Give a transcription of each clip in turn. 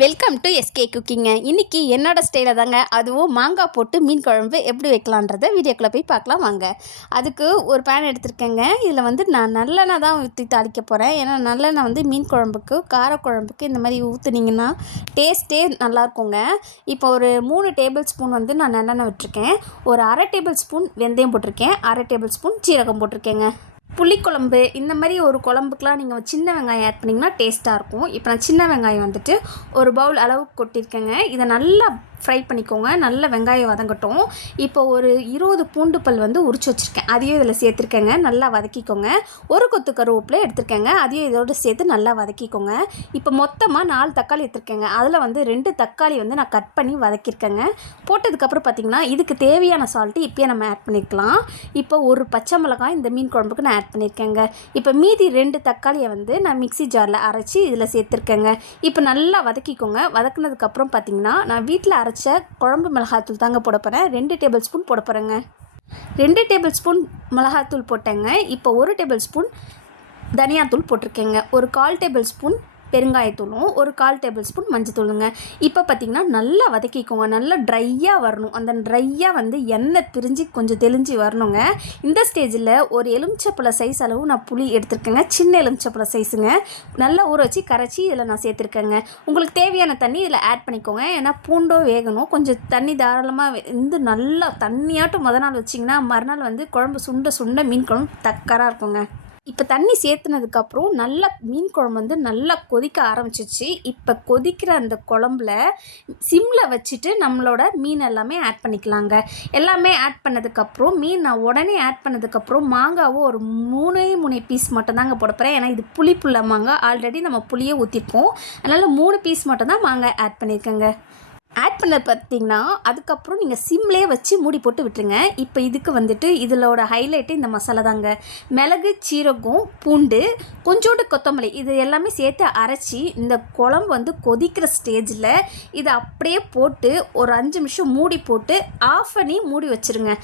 Welcome to SK குக்கிங்க. இன்றைக்கி என்னோட ஸ்டைலில் தாங்க, அதுவும் மாங்காய் போட்டு மீன் குழம்பு எப்படி வைக்கலான்றதை வீடியோக்குள்ளே போய் பார்க்கலாம் வாங்க. அதுக்கு ஒரு பேன் எடுத்துருக்கேங்க. இதில் வந்து நான் நல்லெண்ணெய் தான் ஊற்றி தாளிக்க போகிறேன். ஏன்னா நல்லெண்ணெய் வந்து மீன் குழம்புக்கு காரக்குழம்புக்கு இந்த மாதிரி ஊற்றுனீங்கன்னா டேஸ்ட்டே நல்லாயிருக்குங்க. இப்போ ஒரு 3 டேபிள் ஸ்பூன் வந்து நான் நல்லெண்ணெய் விட்டுருக்கேன். ஒரு அரை டேபிள் ஸ்பூன் வெந்தயம் போட்டிருக்கேன். அரை டேபிள் ஸ்பூன் சீரகம் போட்டிருக்கேங்க. புளிக்குழம்பு இந்த மாதிரி ஒரு குழம்புக்கெலாம் நீங்கள் சின்ன வெங்காயம் ஆட் பண்ணிங்கன்னா டேஸ்ட்டாக இருக்கும். இப்போ நான் சின்ன வெங்காயம் வந்துட்டு ஒரு பவுல் அளவுக்கு கொட்டியிருக்கேங்க. இதை நல்லா ஃப்ரை பண்ணிக்கோங்க. நல்ல வெங்காயம் வதங்கட்டும். இப்போ ஒரு 20 பூண்டு பல் வந்து உரிச்சு வச்சுருக்கேன், அதையும் இதில் சேர்த்துருக்கேங்க. நல்லா வதக்கிக்கோங்க. ஒரு கொத்து கருவேப்பிலை எடுத்துருக்கேங்க, அதையும் இதோடு சேர்த்து நல்லா வதக்கிக்கோங்க. இப்போ மொத்தமாக 4 தக்காளி எடுத்துருக்கேங்க. அதில் வந்து 2 தக்காளி வந்து நான் கட் பண்ணி வதக்கியிருக்கேங்க. போட்டதுக்கப்புறம் பார்த்திங்கன்னா இதுக்கு தேவையான சால்ட்டு இப்போயே நம்ம ஆட் பண்ணிக்கலாம். இப்போ ஒரு பச்சை மிளகாய் இந்த மீன் குழம்புக்கு நான் ஆட் பண்ணியிருக்கேங்க. இப்போ மீதி 2 தக்காளியை வந்து நான் மிக்ஸி ஜாரில் அரைச்சி இதில் சேர்த்துருக்கேங்க. இப்போ நல்லா வதக்கிக்கோங்க. வதக்குனதுக்கப்புறம் பார்த்திங்கன்னா நான் வீட்டில் அரைச்ச குழம்பு மிளகாத்தூள் தாங்க போட போகிறேன். 2 டேபிள் ஸ்பூன் போட போகிறேங்க. 2 டேபிள் ஸ்பூன் மிளகாத்தூள் போட்டேங்க. இப்போ 1 டேபிள் ஸ்பூன் தனியாத்தூள் போட்டிருக்கேங்க. ஒரு 1/4 டேபிள் ஸ்பூன் பெருங்காயத்தூளும் ஒரு 1/4 டேபிள் ஸ்பூன் மஞ்சத்தூளுங்க. இப்போ பார்த்திங்கன்னா நல்லா வதக்கிக்கோங்க. நல்லா ட்ரையாக வரணும். அந்த ட்ரையாக வந்து எண்ணெய் பிரிஞ்சு கொஞ்சம் தெளிஞ்சு வரணுங்க. இந்த ஸ்டேஜில் ஒரு எலுமிச்சப்பழ சைஸ் அளவு நான் புளி எடுத்துருக்கேங்க. சின்ன எலுமிச்சப்பழ சைஸுங்க. நல்லா ஊற வச்சு கரைச்சி இதில் நான் சேர்த்துருக்கேங்க. உங்களுக்கு தேவையான தண்ணி இதில் ஆட் பண்ணிக்கோங்க. ஏன்னா பூண்டோ வேகணும். கொஞ்சம் தண்ணி தாராளமாக வந்து நல்லா தண்ணியாட்டும் நாள் வச்சிங்கன்னா மறுநாள் வந்து குழம்பு சுண்ட சுண்ட மீன் குழம்பு தக்கராக இருக்குங்க. இப்போ தண்ணி சேர்த்துனதுக்கப்புறம் நல்லா மீன் குழம்பு வந்து நல்லா கொதிக்க ஆரம்பிச்சிச்சு. இப்போ கொதிக்கிற அந்த குழம்புல சிம்மில் வச்சுட்டு நம்மளோட மீன் எல்லாமே ஆட் பண்ணிக்கலாங்க. எல்லாமே ஆட் பண்ணதுக்கப்புறம் மீன் நான் உடனே ஆட் பண்ணதுக்கப்புறம் மாங்காவும் ஒரு 3 பீஸ் மட்டும் தாங்க போட போகிறேன். ஏன்னா இது புளிப்புள்ள மாங்காய், ஆல்ரெடி நம்ம புளியே ஊற்றிருக்கோம். அதனால் 3 பீஸ் மட்டும் தான் மாங்காய் ஆட் பண்ணியிருக்கேங்க. ஆட் பண்ணது பார்த்திங்கன்னா அதுக்கப்புறம் நீங்கள் சிம்லேயே வச்சு மூடி போட்டு விட்டுருங்க. இப்போ இதுக்கு வந்துட்டு இதிலோட ஹைலைட்டு இந்த மசாலா தாங்க. மிளகு, சீரகம், பூண்டு, கொஞ்சோண்டு கொத்தமல்லி இது எல்லாமே சேர்த்து அரைச்சி இந்த குழம்பு வந்து கொதிக்கிற ஸ்டேஜில் இதை அப்படியே போட்டு ஒரு 5 நிமிஷம் மூடி போட்டு ஆஃப் பண்ணி மூடி வச்சுருங்க.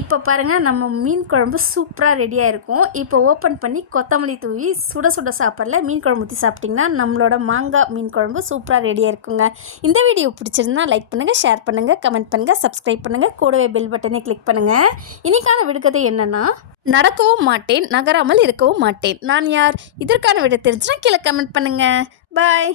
இப்போ பாருங்கள் நம்ம மீன் குழம்பு சூப்பராக ரெடியாக இருக்கும். இப்போ ஓப்பன் பண்ணி கொத்தமல்லி தூவி சுட சுட சாப்பிடல மீன் குழம்பு ஊற்றி சாப்பிட்டிங்கன்னா நம்மளோட மாங்காய் மீன் குழம்பு சூப்பராக ரெடியாக இருக்குங்க. இந்த வீடியோ பிடிச்சிருந்தா லைக் பண்ணுங்கள், ஷேர் பண்ணுங்கள், கமெண்ட் பண்ணுங்கள், சப்ஸ்கிரைப் பண்ணுங்கள், கூடவே பெல் பட்டனை கிளிக் பண்ணுங்கள். இன்னைக்கான விடுகதை என்னன்னா, நடக்கவும் மாட்டேன், நகராமல் இருக்கவும் மாட்டேன், நான் யார்? இதற்கான விடை தெரிஞ்சுன்னா கீழே கமெண்ட் பண்ணுங்கள். பாய்.